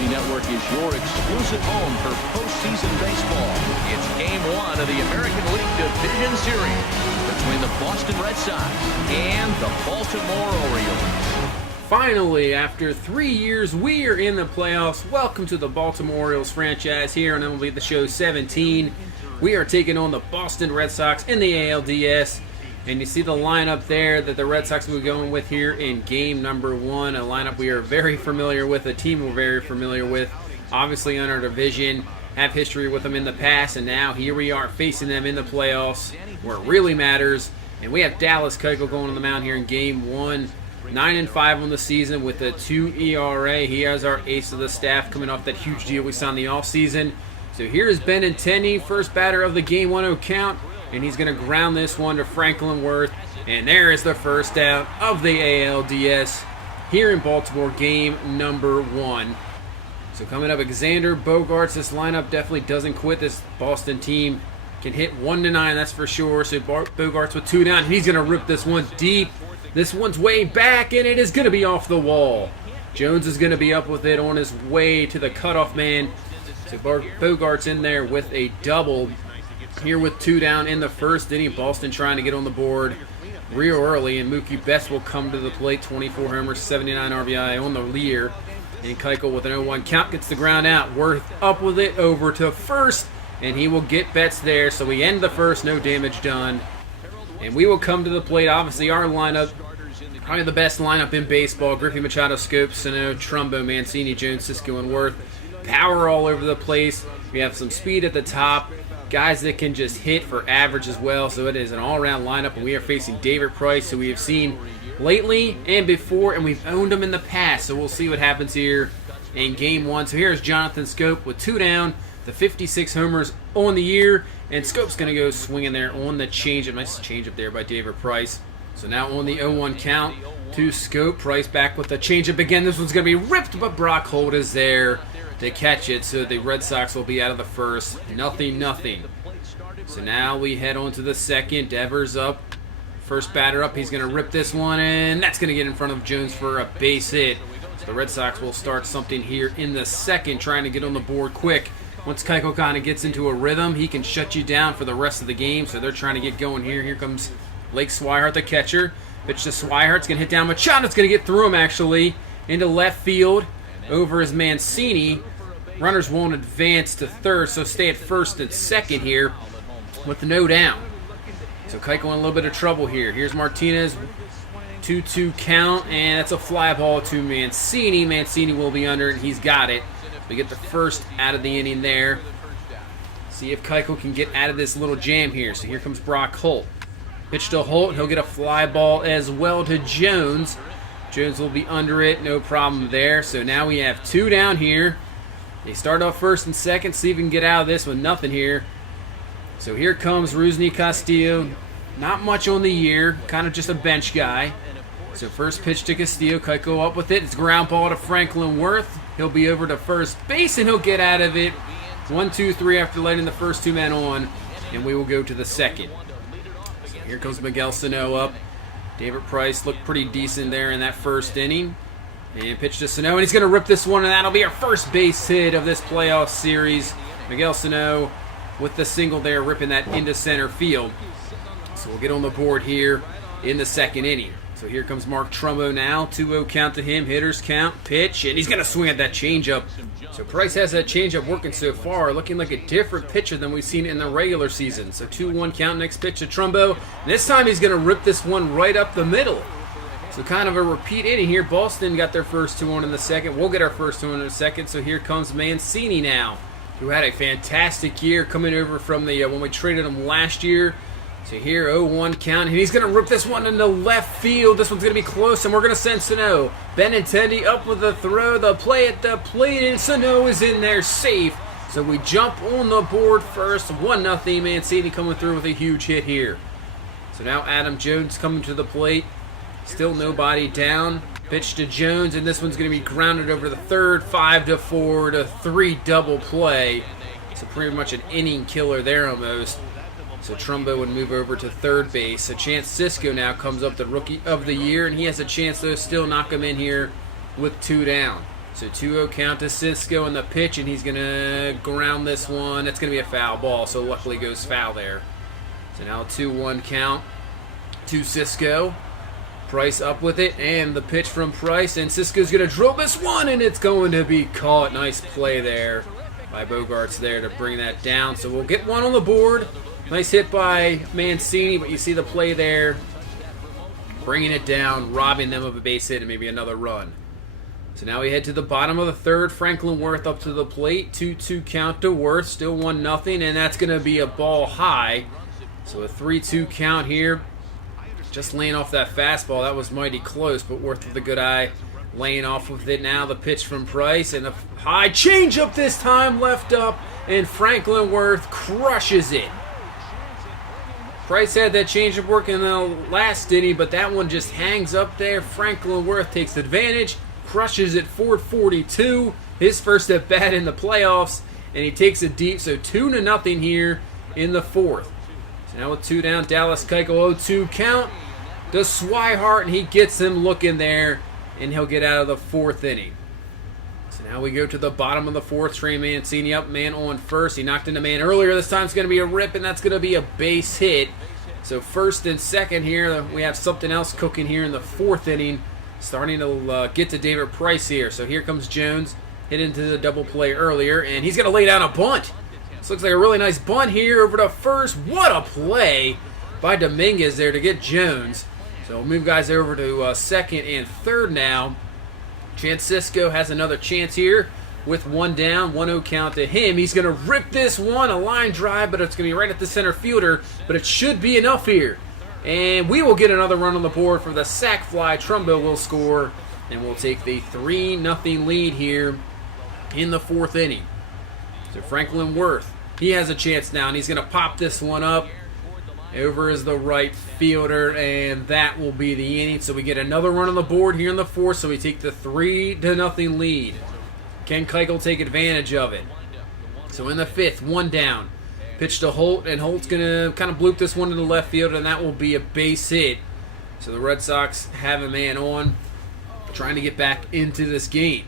MLB Network is your exclusive home for postseason baseball. It's Game 1 of the American League Division Series between the Boston Red Sox and the Baltimore Orioles. Finally, after 3 years, we are in the playoffs. Welcome to the Baltimore Orioles franchise here on MLB The Show 17. We are taking on the Boston Red Sox in the ALDS. And you see the lineup there that the Red Sox will be going with here in game number 1. A lineup we are very familiar with, a team we're very familiar with. Obviously in our division, have history with them in the past, and now here we are facing them in the playoffs where it really matters. And we have Dallas Keuchel going on the mound here in game 1. 9-5 on the season with a 2 ERA. He has our ace of the staff coming off that huge deal we signed in the offseason. So here is Benintendi, first batter of the game 1-0 count. And he's going to ground this one to Franklin Worth. And there is the first out of the ALDS here in Baltimore, game number 1. So coming up, Xander Bogaerts. This lineup definitely doesn't quit. This Boston team can hit 1-9, that's for sure. So Bogaerts with 2 down. He's going to rip this one deep. This one's way back, and it is going to be off the wall. Jones is going to be up with it on his way to the cutoff man. So Bogaerts in there with a double. Here with 2 down in the first inning. Boston trying to get on the board real early, and Mookie Betts will come to the plate. 24 homers, 79 RBI on the year. And Keuchel with an 0-1 count gets the ground out. Worth up with it over to first, and he will get Betts there. So we end the first, no damage done. And we will come to the plate. Obviously, our lineup, probably the best lineup in baseball. Griffey, Machado, Scope, Sano, Trumbo, Mancini, Jones, Cisco, and Worth. Power all over the place. We have some speed at the top. Guys that can just hit for average as well. So it is an all-around lineup, and we are facing David Price, who we have seen lately and before, and we've owned him in the past. So we'll see what happens here in game 1. So here's Jonathan Scope with 2 down, the 56 homers on the year, and Scope's going to go swinging there on the changeup. Nice changeup there by David Price. So now on the 0-1 count to Scope. Price back with the changeup again. This one's going to be ripped, but Brock Holt is there to catch it, so the Red Sox will be out of the first. 0-0. So now we head on to the second. Devers up. First batter up. He's going to rip this one, and that's going to get in front of Jones for a base hit. So the Red Sox will start something here in the second, trying to get on the board quick. Once Keuchel kind of gets into a rhythm, he can shut you down for the rest of the game, so they're trying to get going here. Here comes Blake Swihart, the catcher. Pitch to Swihart's going to hit down. Machado's going to get through him, actually, into left field over his Mancini. Runners won't advance to third, so stay at first and second here with no down. So Keuchel in a little bit of trouble here. Here's Martinez, 2-2 count, and that's a fly ball to Mancini. Mancini will be under it. He's got it. We get the first out of the inning there. See if Keuchel can get out of this little jam here. So here comes Brock Holt. Pitch to Holt. He'll get a fly ball as well to Jones. Jones will be under it. No problem there. So now we have 2 down here. They start off first and second. See if we can get out of this with nothing here. So here comes Rusney Castillo. Not much on the year. Kind of just a bench guy. So first pitch to Castillo. Keuchel up with it. It's ground ball to Franklin Worth. He'll be over to first base, and he'll get out of it. 1-2-3 after letting the first 2 men on. And we will go to the second. So here comes Miguel Sano up. David Price looked pretty decent there in that first inning. And pitch to Sano, and he's going to rip this one, and that'll be our first base hit of this playoff series. Miguel Sano with the single there, ripping that into center field. So we'll get on the board here in the second inning. So here comes Mark Trumbo now. 2-0 count to him. Hitters count. Pitch. And he's going to swing at that changeup. So Price has that changeup working so far. Looking like a different pitcher than we've seen in the regular season. So 2-1 count. Next pitch to Trumbo. This time he's going to rip this one right up the middle. So kind of a repeat inning here. Boston got their first 2 on in the second. We'll get our first 2 on in the second. So here comes Mancini now, who had a fantastic year coming over from the when we traded him last year. So here, 0-1 count, and he's going to rip this one into left field. This one's going to be close, and we're going to send Sano. Benintendi up with the throw, the play at the plate, and Sano is in there safe. So we jump on the board first, 1-0. Mancini coming through with a huge hit here. So now Adam Jones coming to the plate. Still nobody down. Pitch to Jones, and this one's going to be grounded over the third. 5-4 to 3 double play. So pretty much an inning killer there almost. So Trumbo would move over to third base. So Chance Cisco now comes up the Rookie of the Year, and he has a chance to still knock him in here with 2 down. So 2-0 count to Cisco in the pitch, and he's going to ground this one. That's going to be a foul ball, so luckily goes foul there. So now 2-1 count to Cisco. Price up with it, and the pitch from Price, and Cisco's going to drill this one, and it's going to be caught. Nice play there by Bogarts there to bring that down. So we'll get one on the board. Nice hit by Mancini, but you see the play there. Bringing it down, robbing them of a base hit and maybe another run. So now we head to the bottom of the third. Franklin Worth up to the plate. 2-2 count to Worth. Still 1-0, and that's going to be a ball high. So a 3-2 count here. Just laying off that fastball. That was mighty close, but Worth with a good eye. Laying off with it now. The pitch from Price, and a high changeup this time. Left up, and Franklin Worth crushes it. Price had that changeup work in the last inning, but that one just hangs up there. Franklin Worth takes advantage, crushes it 442. His first at bat in the playoffs, and he takes it deep. So 2-0 here in the fourth. So now with 2 down, Dallas Keuchel 0-2 count to Swihart, and he gets him looking there, and he'll get out of the fourth inning. So now we go to the bottom of the fourth. Trey Mancini up, man on first. He knocked into man earlier. This time it's going to be a rip, and that's going to be a base hit. So first and second here, we have something else cooking here in the fourth inning. Starting to get to David Price here. So here comes Jones. Hit into the double play earlier, and he's going to lay down a bunt. This looks like a really nice bunt here over to first. What a play by Dominguez there to get Jones. So we'll move guys over to second and third now. Francisco has another chance here with 1 down, 1-0 count to him. He's going to rip this one, a line drive, but it's going to be right at the center fielder, but it should be enough here. And we will get another run on the board for the sac fly. Trumbo will score, and we'll take the 3-0 lead here in the fourth inning. So Franklin Worth, he has a chance now, and he's going to pop this one up. Over is the right fielder, and that will be the inning. So we get another run on the board here in the fourth, so we take the 3-0 lead. Can Keuchel take advantage of it? So in the fifth, 1 down. Pitch to Holt, and Holt's going to kind of bloop this one to the left field, and that will be a base hit. So the Red Sox have a man on, trying to get back into this game.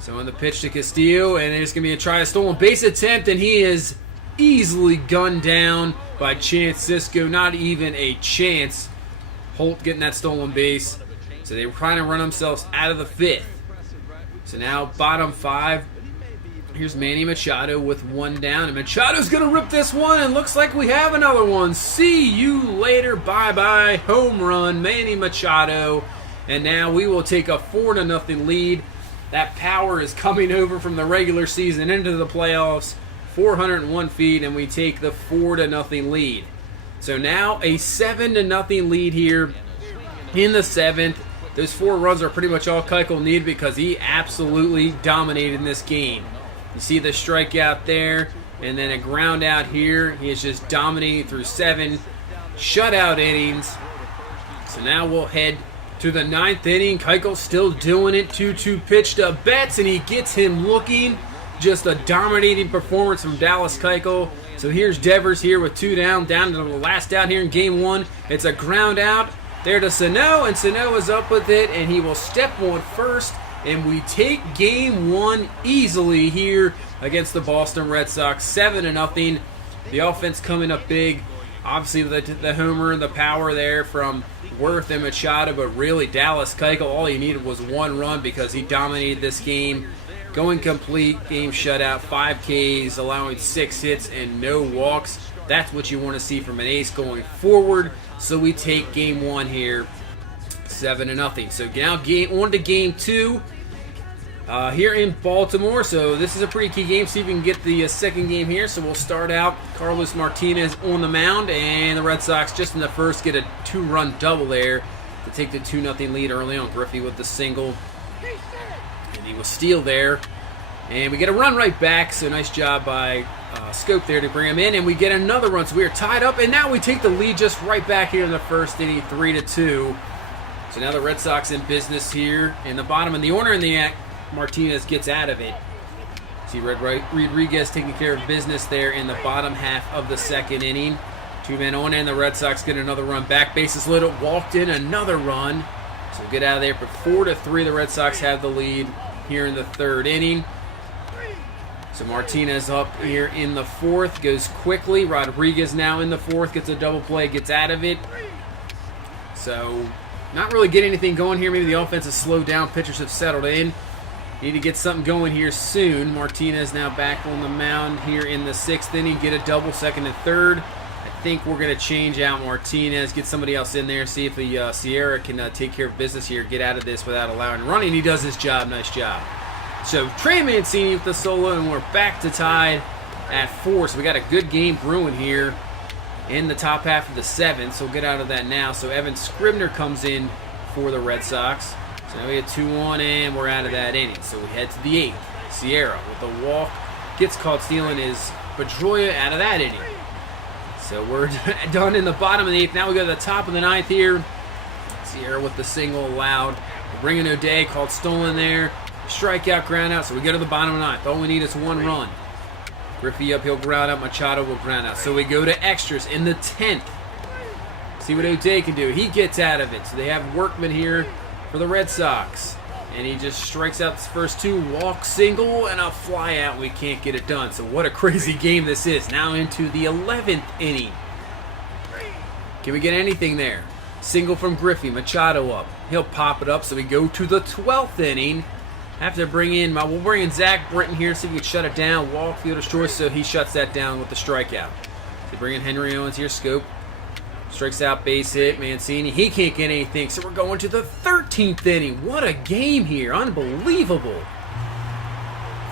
So in the pitch to Castillo, and there's going to be a try to stolen base attempt, and he is easily gunned down by Chance Cisco. Not even a chance. Holt getting that stolen base. So they were trying to run themselves out of the fifth. So now bottom 5. Here's Manny Machado with 1 down. And Machado's going to rip this one, and looks like we have another one. See you later. Bye-bye. Home run, Manny Machado. And now we will take a 4-0 lead. That power is coming over from the regular season into the playoffs. 401 feet, and we take the 4-0 lead. So now a 7-0 lead here in the 7th. Those 4 runs are pretty much all Keuchel needed because he absolutely dominated in this game. You see the strikeout there, and then a ground out here. He is just dominating through 7 shutout innings. So now we'll head to the 9th inning. Keuchel still doing it. 2-2 pitch to Betts, and he gets him looking. Just a dominating performance from Dallas Keuchel. So here's Devers here with 2 down to the last out here in game 1. It's a ground out there to Sano, and Sano is up with it, and he will step on first, and we take game 1 easily here against the Boston Red Sox. 7-0. The offense coming up big. Obviously the homer and the power there from Worth and Machado, but really Dallas Keuchel, all he needed was 1 run because he dominated this game. Going complete, game shutout, 5 Ks, allowing 6 hits and no walks. That's what you want to see from an ace going forward. So we take game 1 here, 7-0. So now on to game 2 here in Baltimore. So this is a pretty key game. See if we can get the second game here. So we'll start out. Carlos Martinez on the mound, and the Red Sox just in the first get a 2-run double there to take the 2-0 lead early on. Griffey with the single. And he will steal there. And we get a run right back. So nice job by Scope there to bring him in. And we get another run. So we are tied up. And now we take the lead just right back here in the first inning, 3-2. So now the Red Sox in business here in the bottom of the order. And the Martinez gets out of it. See Rodriguez taking care of business there in the bottom half of the second inning. 2 men on, and the Red Sox get another run back. Bases loaded. Walked in another run. So get out of there. But 4-3, the Red Sox have the lead here in the third inning. So Martinez up here in the fourth, goes quickly. Rodriguez now in the fourth, gets a double play, gets out of it. So not really getting anything going here. Maybe the offense has slowed down. Pitchers have settled in. Need to get something going here soon. Martinez now back on the mound here in the sixth inning. Get a double, second and third. I think we're going to change out Martinez, get somebody else in there, see if the Sierra can take care of business here, get out of this without allowing running. He does his job. Nice job. So Trey Mancini with the solo, and we're back to tied at 4. So we got a good game brewing here in the top half of the 7th. So we'll get out of that now. So Evan Scribner comes in for the Red Sox. So now we have 2-1, and we're out of that inning. So we head to the 8th. Sierra with the walk, gets caught stealing his Pedroia out of that inning. So we're done in the bottom of the 8th. Now we go to the top of the 9th here. Sierra with the single allowed. We're bringing O'Day, called stolen there. Strikeout, ground out. So we go to the bottom of the 9th. All we need is 1 run. Griffey uphill, ground out. Machado will ground out. So we go to extras in the 10th. See what O'Day can do. He gets out of it. So they have Workman here for the Red Sox. And he just strikes out the first 2, walk, single, and a fly out. We can't get it done. So what a crazy game this is. Now into the 11th inning. Can we get anything there? Single from Griffey. Machado up. He'll pop it up. So we go to the 12th inning. Have to bring in, we'll bring in Zach Britton here, see if we can shut it down. Walk, fielder's choice, so he shuts that down with the strikeout. So bring in Henry Owens here, scope. Strikes out, base hit, Mancini. He can't get anything, so we're going to the 13th inning. What a game here. Unbelievable.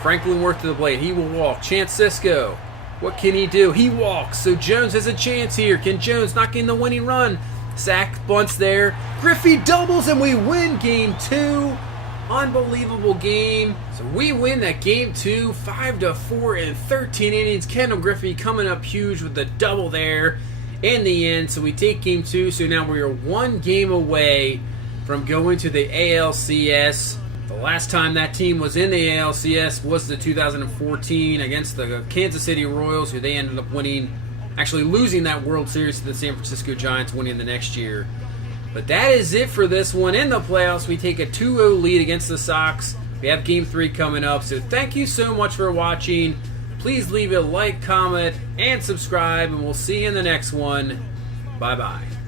Franklin worked to the plate. He will walk. Chance Sisco. What can he do? He walks. So Jones has a chance here. Can Jones knock in the winning run? Zach bunts there. Griffey doubles, and we win game 2. Unbelievable game. So we win that game 2, 5-4 in 13 innings. Kendall Griffey coming up huge with the double there in the end. So we take game 2. So now we are 1 game away from going to the ALCS. The last time that team was in the ALCS was the 2014 against the Kansas City Royals, who they ended up winning, actually losing that World Series to the San Francisco Giants, winning the next year. But that is it for this one. In the playoffs, we take a 2-0 lead against the Sox. We have Game 3 coming up. So thank you so much for watching. Please leave a like, comment, and subscribe. And we'll see you in the next one. Bye-bye.